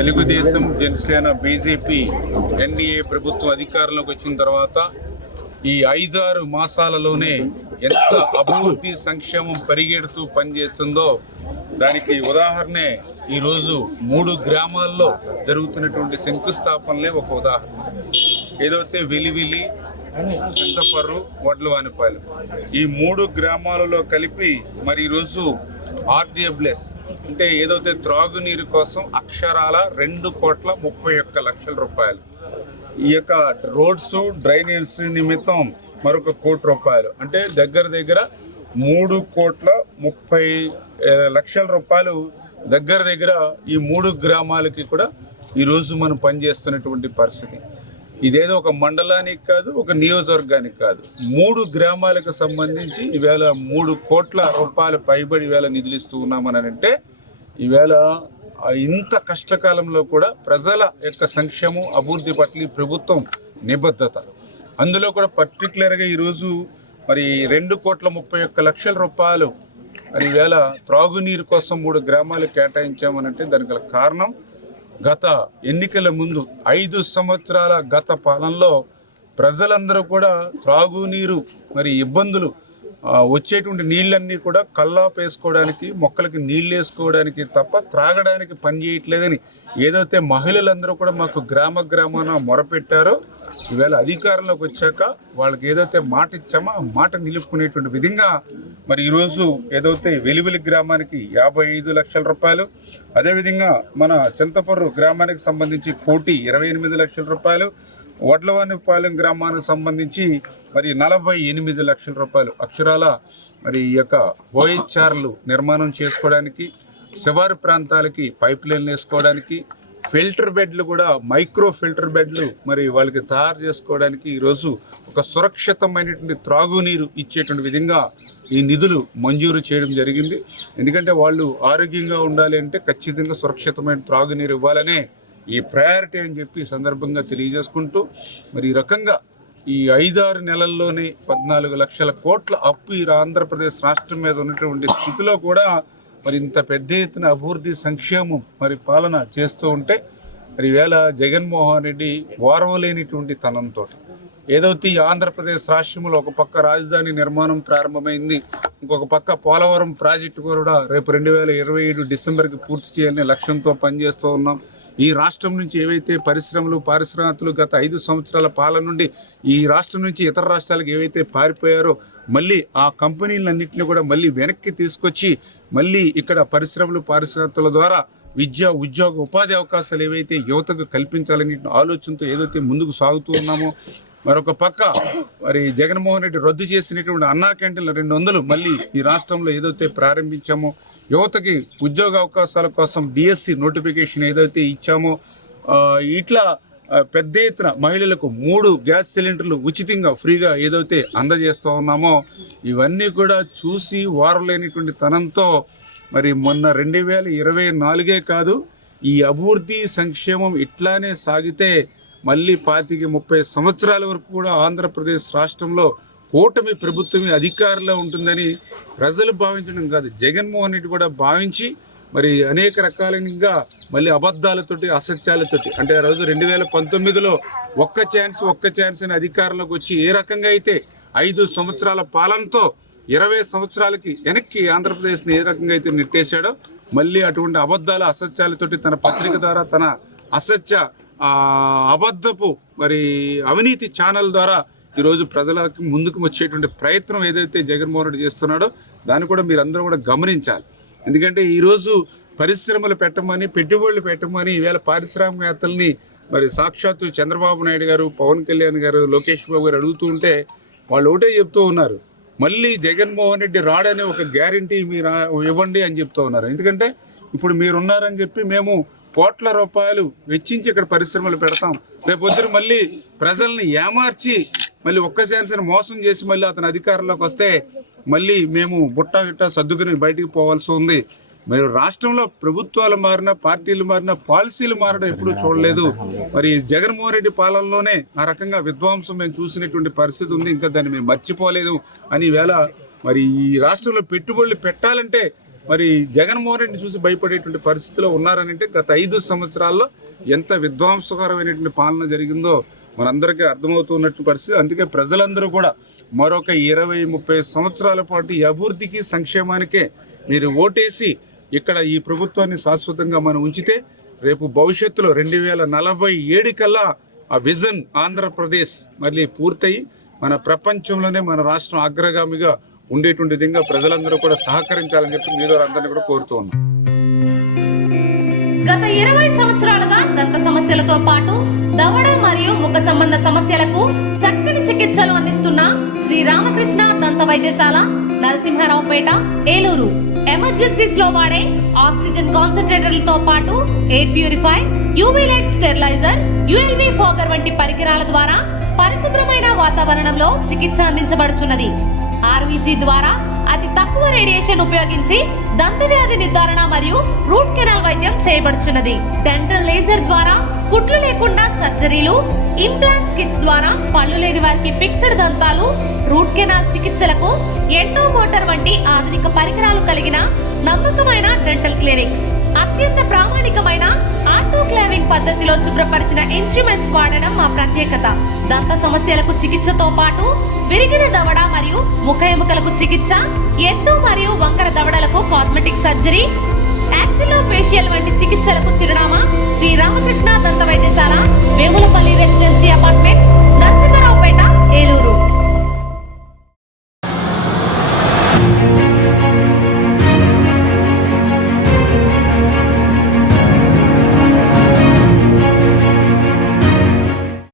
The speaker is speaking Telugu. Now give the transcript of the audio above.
తెలుగుదేశం, జనసేన, బీజేపీ, ఎన్డీఏ ప్రభుత్వం అధికారంలోకి వచ్చిన తర్వాత ఈ 5-6 మాసాలలోనే ఎంత అభివృద్ధి సంక్షేమం పరిగెడుతూ పనిచేస్తుందో దానికి ఉదాహరణే ఈరోజు 3 గ్రామాల్లో జరుగుతున్నటువంటి శంకుస్థాపనలే ఒక ఉదాహరణ. ఏదైతే వెలివిలి, చింతపర్రు, వడ్లవానిపాలెం ఈ 3 గ్రామాలలో కలిపి మరి ఈరోజు ఆర్డబ్ల్యూఎస్ అంటే ఏదైతే త్రాగునీరు కోసం అక్షరాల 2,31,00,000 రూపాయలు, ఈ యొక్క రోడ్స్ డ్రైనేజ్ నిమిత్తం మరొక 1 కోటి రూపాయలు, అంటే దగ్గర 3,30,00,000 రూపాయలు దగ్గర ఈ 3 గ్రామాలకి కూడా ఈరోజు మనం పనిచేస్తున్నటువంటి పరిస్థితి. ఇదేదో ఒక మండలానికి కాదు, ఒక నియోజకవర్గానికి కాదు, 3 గ్రామాలకు సంబంధించి ఈవేళ 3 కోట్ల రూపాయల పైబడి ఈవేళ నిధులు ఇస్తూ ఉన్నామని అంటే ఈవేళ ఇంత కష్టకాలంలో కూడా ప్రజల యొక్క సంక్షేమం అభివృద్ధి పట్ల ప్రభుత్వం నిబద్ధత. అందులో కూడా పర్టికులర్గా ఈరోజు మరి 2,31,00,000 రూపాయలు మరి ఈవేళ త్రాగునీరు కోసం 3 గ్రామాలు కేటాయించామనంటే దానికి గల కారణం గత ఎన్నికల ముందు 5 సంవత్సరాల గత పాలనలో ప్రజలందరూ కూడా త్రాగునీరు మరి ఇబ్బందులు వచ్చేటువంటి నీళ్ళన్నీ కూడా కల్లాపు వేసుకోవడానికి, మొక్కలకి నీళ్ళు వేసుకోవడానికి తప్ప త్రాగడానికి పని చేయట్లేదని ఏదైతే మహిళలందరూ కూడా మాకు గ్రామాన మొరపెట్టారో ఈవేళ అధికారంలోకి వచ్చాక వాళ్ళకి ఏదైతే మాట ఇచ్చామో ఆ మాట నిలుపుకునేటువంటి విధంగా మరి ఈరోజు ఏదైతే వెలివిలి గ్రామానికి 55 లక్షల రూపాయలు, అదేవిధంగా మన చింతపర్రు గ్రామానికి సంబంధించి 1,28,00,000 రూపాయలు, వడ్లవానిపాలెం గ్రామానికి సంబంధించి మరి 48 లక్షల రూపాయలు అక్షరాల మరి ఈ యొక్క ఓహెచ్ఆర్లు నిర్మాణం చేసుకోవడానికి, శివారు ప్రాంతాలకి పైప్ లైన్లు వేసుకోవడానికి, ఫిల్టర్ బెడ్లు కూడా మైక్రో ఫిల్టర్ బెడ్లు మరి వాళ్ళకి తయారు చేసుకోవడానికి ఈరోజు ఒక సురక్షితమైనటువంటి త్రాగునీరు ఇచ్చేటువంటి విధంగా ఈ నిధులు మంజూరు చేయడం జరిగింది. ఎందుకంటే వాళ్ళు ఆరోగ్యంగా ఉండాలి అంటే ఖచ్చితంగా సురక్షితమైన త్రాగునీరు ఇవ్వాలనే ఈ ప్రయారిటీ అని చెప్పి సందర్భంగా తెలియజేసుకుంటూ మరి ఈ రకంగా ఈ 5-6 నెలల్లోనే 14 లక్షల కోట్ల అప్పు ఈ ఆంధ్రప్రదేశ్ రాష్ట్రం మీద ఉన్నటువంటి స్థితిలో కూడా మరి ఇంత పెద్ద ఎత్తున అభివృద్ధి సంక్షేమం మరి పాలన చేస్తూ ఉంటే మరి ఈవేళ జగన్మోహన్ రెడ్డి ఓర్వలేనిటువంటి తనంతో ఏదైతే ఈ ఆంధ్రప్రదేశ్ రాష్ట్రంలో ఒక పక్క రాజధాని నిర్మాణం ప్రారంభమైంది, ఇంకొక పక్క పోలవరం ప్రాజెక్టు కూడా రేపు 2027 డిసెంబర్కి పూర్తి చేయాలనే లక్ష్యంతో పనిచేస్తూ ఉన్నాం. ఈ రాష్ట్రం నుంచి ఏవైతే పరిశ్రమలు, పారిశ్రామికలు గత 5 సంవత్సరాల పాలన నుండి ఈ రాష్ట్రం నుంచి ఇతర రాష్ట్రాలకు ఏవైతే పారిపోయారో మళ్ళీ ఆ కంపెనీలన్నింటినీ కూడా మళ్ళీ వెనక్కి తీసుకొచ్చి మళ్ళీ ఇక్కడ పరిశ్రమలు, పారిశ్రామికల ద్వారా విద్య, ఉద్యోగ, ఉపాధి అవకాశాలు ఏవైతే యువతకు కల్పించాలనే ఆలోచనతో ఏదైతే ముందుకు సాగుతూ ఉన్నామో, మరొక పక్క మరి జగన్మోహన్ రెడ్డి రద్దు చేసినటువంటి అన్నా క్యాంటీన్లు 200 మళ్ళీ ఈ రాష్ట్రంలో ఏదైతే ప్రారంభించామో, యువతకి ఉద్యోగ అవకాశాల కోసం డిఎస్సి నోటిఫికేషన్ ఏదైతే ఇచ్చామో, ఇట్లా పెద్ద ఎత్తున మహిళలకు 3 గ్యాస్ సిలిండర్లు ఉచితంగా ఫ్రీగా ఏదైతే అందజేస్తూ ఉన్నామో ఇవన్నీ కూడా చూసి వారలేనిటువంటి తనంతో మరి మొన్న 2024 కాదు, ఈ అభివృద్ధి సంక్షేమం ఇట్లానే సాగితే మళ్ళీ 25-30 సంవత్సరాల వరకు కూడా ఆంధ్రప్రదేశ్ రాష్ట్రంలో కూటమి ప్రభుత్వమే అధికారంలో ఉంటుందని ప్రజలు భావించడం కాదు, జగన్మోహన్ రెడ్డి కూడా భావించి మరి అనేక రకాలుగా మళ్ళీ అబద్ధాలతోటి, అసత్యాలతోటి అంటే ఆ రోజు 2019లో ఒక్క ఛాన్స్ అని అధికారంలోకి వచ్చి ఏ రకంగా అయితే 5 సంవత్సరాల పాలనతో 20 సంవత్సరాలకి వెనక్కి ఆంధ్రప్రదేశ్ని ఏ రకంగా అయితే నెట్టేశాడో మళ్ళీ అటువంటి అబద్ధాల, అసత్యాలతోటి తన పత్రిక ద్వారా తన అసత్య అబద్ధపు మరి అవినీతి ఛానల్ ద్వారా ఈరోజు ప్రజలకు ముందుకు వచ్చేటువంటి ప్రయత్నం ఏదైతే జగన్మోహన్ రెడ్డి చేస్తున్నాడో దాన్ని కూడా మీరందరూ కూడా గమనించాలి. ఎందుకంటే ఈరోజు పరిశ్రమలు పెట్టమని, పెట్టుబడులు పెట్టమని ఈవేళ పారిశ్రామికవేత్తల్ని మరి సాక్షాత్తు చంద్రబాబు నాయుడు గారు, పవన్ కళ్యాణ్ గారు, లోకేష్ బాబు గారు అడుగుతూ ఉంటే వాళ్ళు ఒకటే చెప్తూ ఉన్నారు, మళ్ళీ జగన్మోహన్ రెడ్డి రాడనే ఒక గ్యారంటీ మీరు ఇవ్వండి అని చెప్తూ ఉన్నారు. ఎందుకంటే ఇప్పుడు మీరున్నారని చెప్పి మేము కోట్ల రూపాయలు వెచ్చించి ఇక్కడ పరిశ్రమలు పెడతాం, రేపొద్దున మళ్ళీ ప్రజల్ని ఏమార్చి మళ్ళీ ఒక్క ఛాన్స్ని మోసం చేసి మళ్ళీ అతను అధికారంలోకి వస్తే మళ్ళీ మేము గిట్ట సర్దుకుని బయటికి పోవాల్సి ఉంది. మీరు రాష్ట్రంలో ప్రభుత్వాలు మారినా, పార్టీలు మారినా, పాలసీలు మారడం ఎప్పుడూ చూడలేదు. మరి జగన్మోహన్ రెడ్డి పాలనలోనే ఆ రకంగా విధ్వంసం మేము చూసినటువంటి పరిస్థితి ఉంది, ఇంకా దాన్ని మేము మర్చిపోలేదు అని వేళ మరి ఈ రాష్ట్రంలో పెట్టుబడులు పెట్టాలంటే మరి జగన్మోహన్ రెడ్డి చూసి భయపడేటువంటి పరిస్థితిలో ఉన్నారని అంటే గత 5 సంవత్సరాల్లో ఎంత విధ్వంసకరమైనటువంటి పాలన జరిగిందో మనందరికీ అర్థమవుతున్నటువంటి పరిస్థితి. అందుకే ప్రజలందరూ కూడా మరొక 20-30 సంవత్సరాల పాటు ఈ అభివృద్ధికి సంక్షేమానికే మీరు ఓటేసి ఇక్కడ ఈ ప్రభుత్వాన్ని శాశ్వతంగా మనం ఉంచితే రేపు భవిష్యత్తులో 2047 కల్లా ఆ విజన్ ఆంధ్రప్రదేశ్ మళ్ళీ పూర్తయి మన ప్రపంచంలోనే మన రాష్ట్రం అగ్రగామిగా ఉండేటువంటి విధంగా ప్రజలందరూ కూడా సహకరించాలని చెప్పి మీ ద్వారా అందరినీ కూడా కోరుతూ ఉన్నాం. గత 20 సంవత్సరాలుగా దంత సమస్యలతో పాటు దవడ మరియు ముఖ సంబంధ సమస్యలకు చక్కని చికిత్సలు అందిస్తున్న శ్రీ రామకృష్ణ దంత వైద్యశాల, నరసింహారావుపేట, ఏలూరు. ఎమర్జెన్సీస్ లో వాడే ఆక్సిజన్ కాన్సంట్రేటర్లతో పాటు air purifier, UV light steriliser, ULV fogger వంటి పరికరాల ద్వారా పరిశుభ్రమైన వాతావరణంలో చికిత్స అందించబడుచున్నది. ఆర్వీజీ ద్వారా అతి తక్కువ రేడియేషన్ ఉపయోగించి దంత వ్యాధి నిర్ధారణ మరియు రూట్ కెనాల్ వైద్యం చేయబడుచున్నది. డెంటల్ లేజర్ ద్వారా కుట్లు లేకుండా సర్జరీలు, ఇంప్లాంట్స్ కిట్స్ ద్వారా పళ్ళు లేని వారికి ఫిక్స్డ్ దంతాలు, రూట్ కెనాల్ చికిత్సలకు ఎండో మోటార్ వంటి ఆధునిక పరికరాలు కలిగిన నమ్మకమైన డెంటల్ క్లినిక్. అత్యంత ప్రామాణికమైన ఆటోక్లావింగ్ పద్ధతిలో శుభ్రపరిచిన ఇన్స్ట్రుమెంట్స్ వాడడం మా ప్రత్యేకత. దంత సమస్యలకు చికిత్సతో పాటు విరిగిన దవడ మరియు ముఖ ఎముకలకు చికిత్స, ఎత్తు మరియు వంకర దవడలకు కాస్మెటిక్ సర్జరీ, యాక్సిలోఫేషియల్ వంటి చికిత్సలకు చిరునామా శ్రీ రామకృష్ణ దంత వైద్యశాల, వేములపల్లి రెసిడెన్సీ అపార్ట్మెంట్, నరసింహారావుపేట, ఏలూరు.